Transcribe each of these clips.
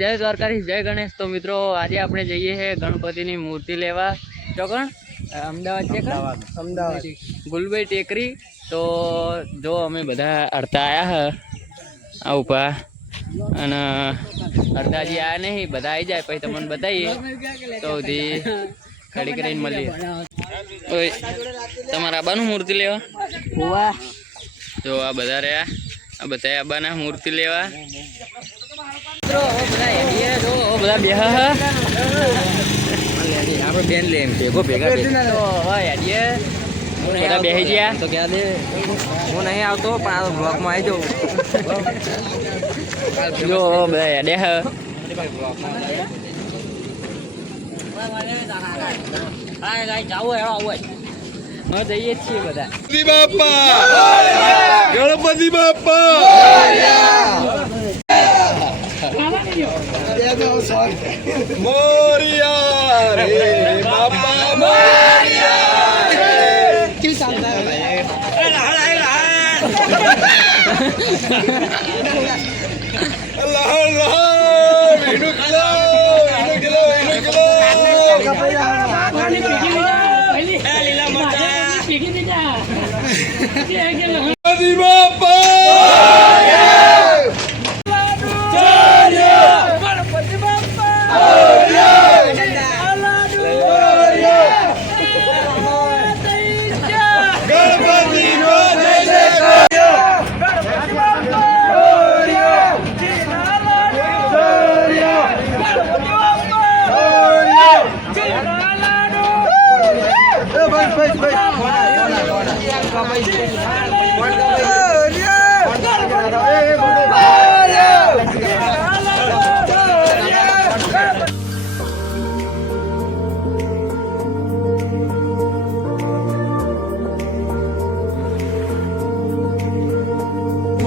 જય દ્વારકાધીશ, જય ગણેશ। તો મિત્રો આજે આપણે જઈએ છે ગણપતિની મૂર્તિ લેવા ચોકણ અમદાવાદ છે અમદાવાદ ગુલબાઈ ટેકરી। તો જો અમે બધા અડધા આવ્યા આ ઉપા અને અડધા હજી આવ્યા નહીં, બધા આવી જાય પછી તમને બતાવીએ તો સુધી ખડી કરીને મળીએ। તમારા આબાનું મૂર્તિ લેવા જો આ બધા રહ્યા, આ બધા આબાના મૂર્તિ લેવા બધા બેહા આપણે બેન લે એમ છે ભેગા બધા બેસી ગયા તો ક્યાં દે હું નહીં આવતો પણ આ બ્લોકમાં આવી જાઉં જો બધા યાદ જઈએ છીએ બધા ગણપતિ બાપા મોરિયા રે બાપા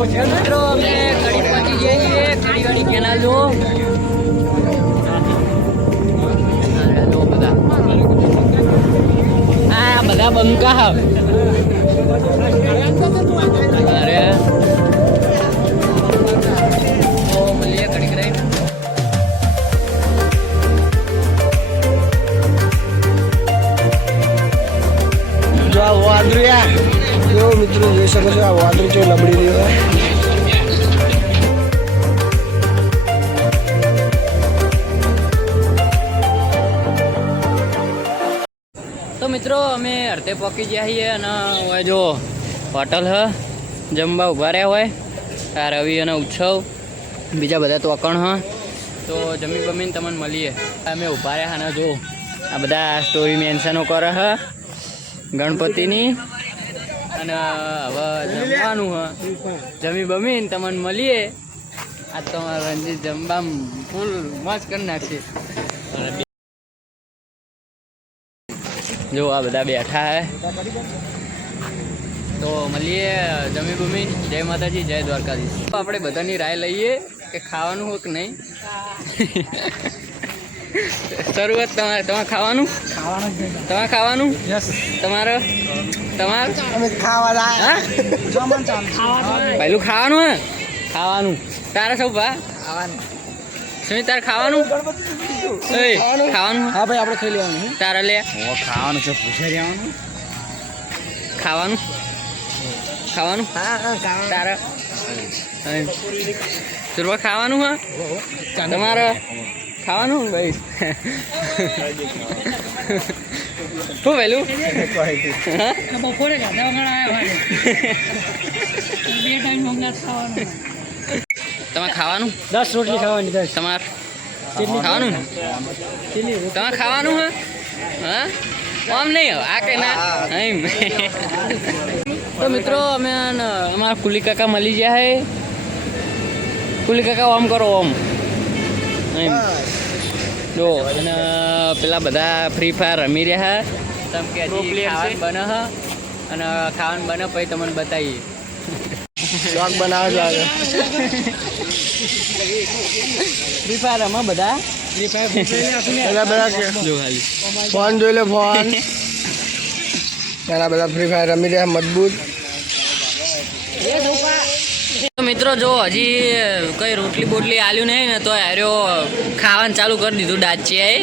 મિત્રો અમે કડી પહોંચી જઈએ છીએ, કડી ગાડી કેનાલ જો બધા આ બધા બંકા અરે તો મળીએ કડી કરી જો આ વાદળિયા જો મિત્રો જોઈ શકો છો, આ વાદળી જો લબડી રહ્યો તો મિત્રો અમે અડધે પહોંચી ગયા છીએ અને હવે જો હોટલ હ જમવા ઊભા રહ્યા હોય આ રવિ અને ઉત્સવ બીજા બધા તોકણ હ તો જમી બમીને તમને મળીએ। અમે ઊભા રહ્યા અને જો આ બધા સ્ટોરી મેન્શનો કરે હ ગણપતિની અને હવે જમવાનું હ જમી બમીને તમને મળીએ। આ તમારા રંજીત જમવા ફૂલ મોજ કરી નાખશે। જો આ બધા બેઠા હે તો મળીએ જમી બમી। જય માતાજી, જય દ્વારકાધીશ। આપણે બધાની રાય લઈએ કે ખાવાનું હોય કે નહીં। શરૂઆત તમારે ખાવાનું તમારે પહેલું ખાવાનું હે ખાવાનું તારે સૌ ભા સુમિત તારે ખાવાનું ખાવાનું હા ભાઈ આપણે ખાઈ લેવાનું તારે લે ખાવાનું છે પૂછાઈ જવાનું ખાવાનું તારે સુરવા ખાવાનું હા તમારે ખાવાનું ભાઈ શું વહેલું બપોરે તમારે ખાવાનું 10 રોટલી ખાવાની તમારે ખાવાનું તમારે ખાવાનું હા આમ નહીં આ કે ના એમ તો મિત્રો અમે અમારા કુલી કાકા મળી ગયા હે। કુલી કાકા ઓમ કરો ઓમ એમ જો અને પેલા બધા ફ્રી ફાયર રમી રહ્યા તમ કે ખાવાનું બને હ અને ખાવાનું બને પછી તમને બતાવીએ શાક બનાવે છે ફ્રી ફાયર રમે બધા જો ખાલી ફોન જોઈ લે ફોન એના બધા ફ્રી ફાયર રમી રહ્યા મજબૂત તો મિત્રો જો હજી કઈ રોટલી બોટલી આલ્યું નહીં ને તો હાર્યો ખાવાનું ચાલુ કરી દીધું ડાચિયાએ.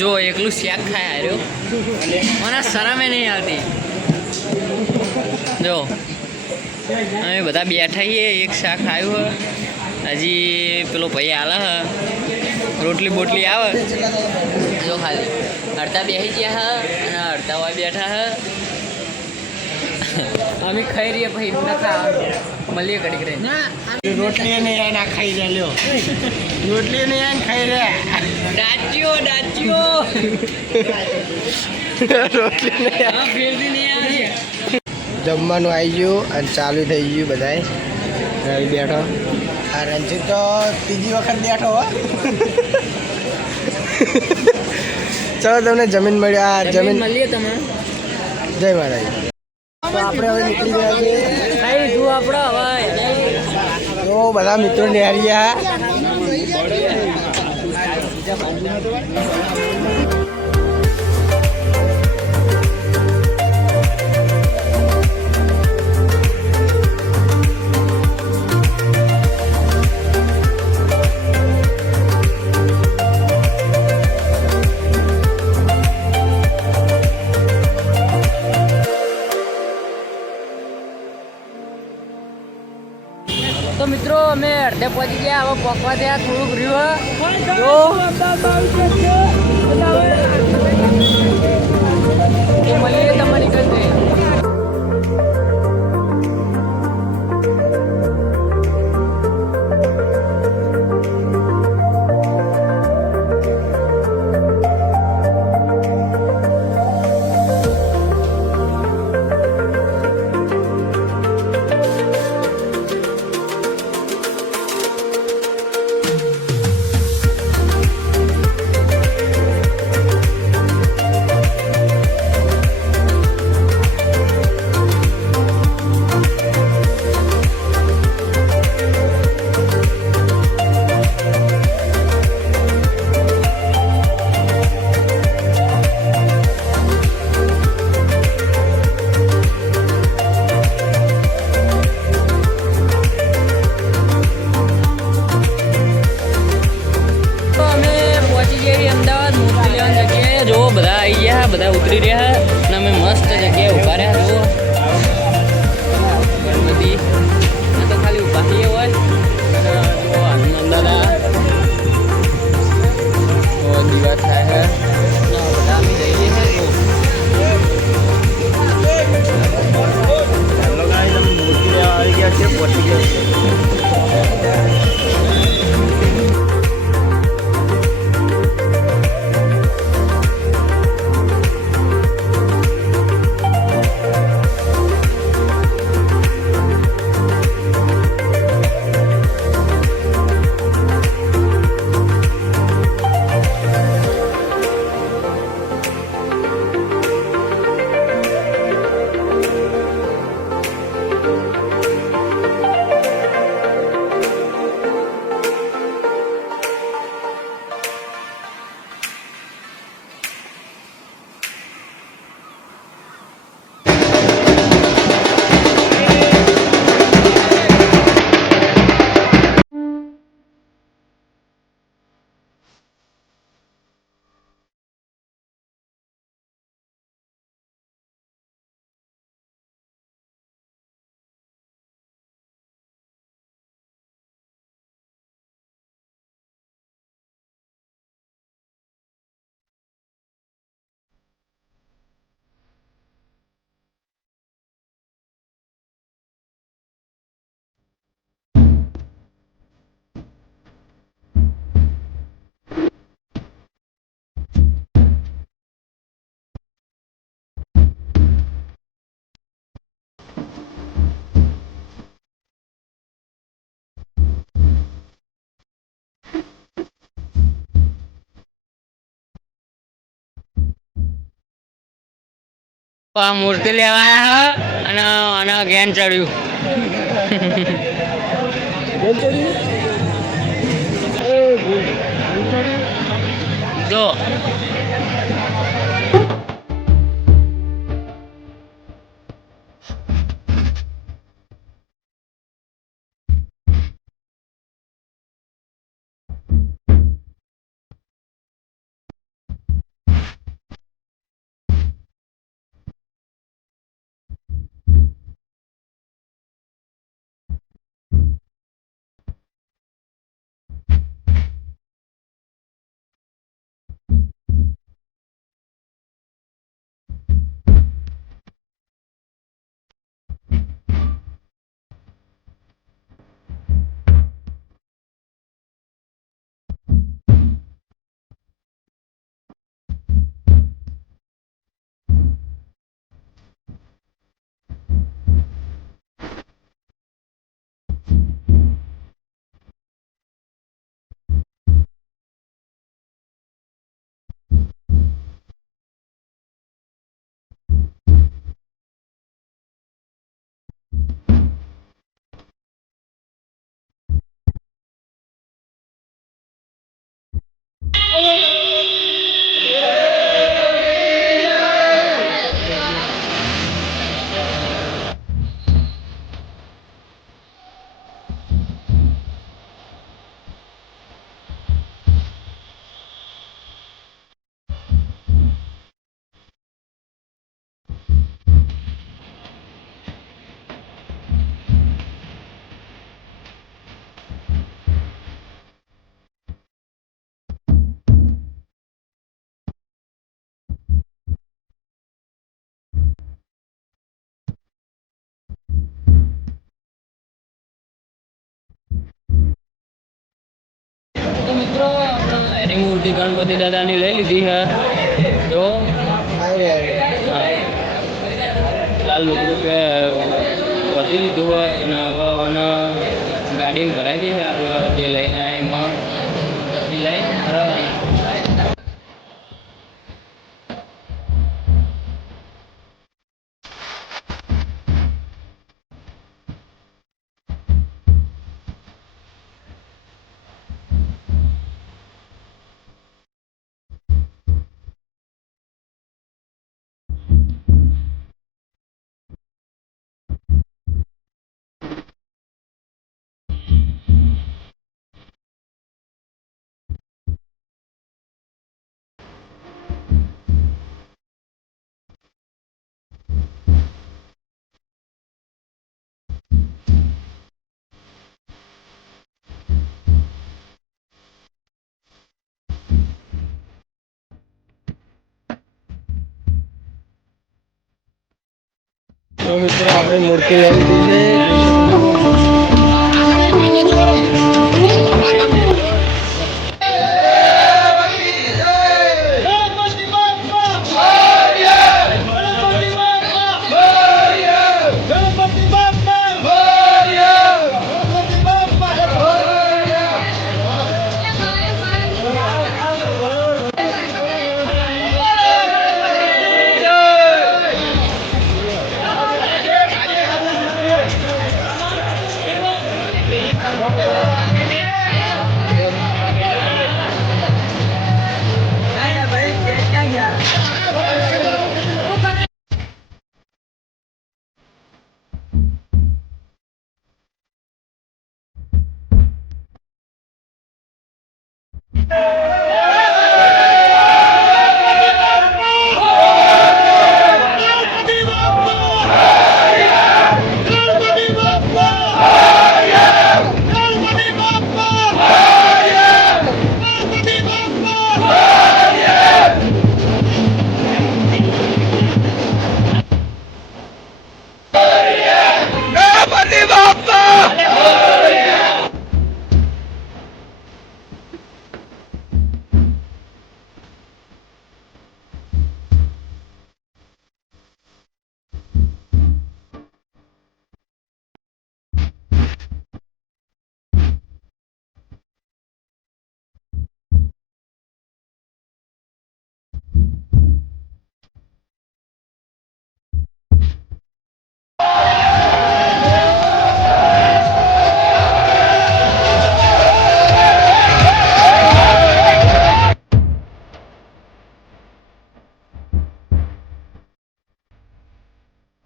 જો એકલું શાક ખાય હાર્યો, મને શરમે નહીં આવતી. જો અમે બધા બેઠા છીએ, એક શાક આવ્યું હે, હજી પેલો ભાઈ આલે હે, રોટલી બોટલી આવે. જો ખાલી અડધા બેસી ગયા હે અને અડધા હોય બેઠા હે. અમે ખાઈ રહીએ ભાઈ એમને ખાવાનું મળીએ ઘડીક રહી. રોટલી નહીં આને ખાઈ રહ્યા, રોટલી નહીં આને ખાઈ રહ્યા. ડાચ્યો ડાચ્યો રોટલી નહીં હા ફેરથી નહીં આવે. જમવાનું આવી ગયું અને ચાલુ થઈ ગયું બધાય. રવિ બેઠો, આ રણજીત તો ત્રીજી વખત બેઠો હો. ચલો તમને જમીન મળી, આ જમીન મળીએ તમે. જય મહારાજ. તો આપણે હવે નીકળી ગયા છીએ. ખાઈ તું આપણો હવે તો બધા મિત્રો નિહાળ્યા. તો મિત્રો અમે અડધે પહોંચી ગયા, હવે પકવા ત્યાં થોડુંક રહ્યું. તો મળીએ તમારી ઘરે. બધા આવી ગયા, બધા ઉતરી રહ્યા અને અમે મસ્ત જગ્યાએ ઊભા રહ્યા. જુઓ ગણપતિ તો ખાલી ઊભા થઈએ હોય અને જુઓ આનંદ દાદા દીવા થાય છે. બધા અમે જઈએ છીએ. મૂર્તિ આવી ગયા છે, પહોંચી ગયા છે. આ મૂર્તિ લેવા આવ્યા અને આના ઘેન ચડ્યું. જો મિત્રો એની મૂર્તિ ગણપતિ દાદાની લઈ લીધી છે જો લાલ લોકો કે વધી લીધું હોય અને હવે ગાડી ભરાઈ ગઈ છે જે લઈને એમાં લઈ તો મિત્રો આપણે મૂર્તિ લઈ લીધી છે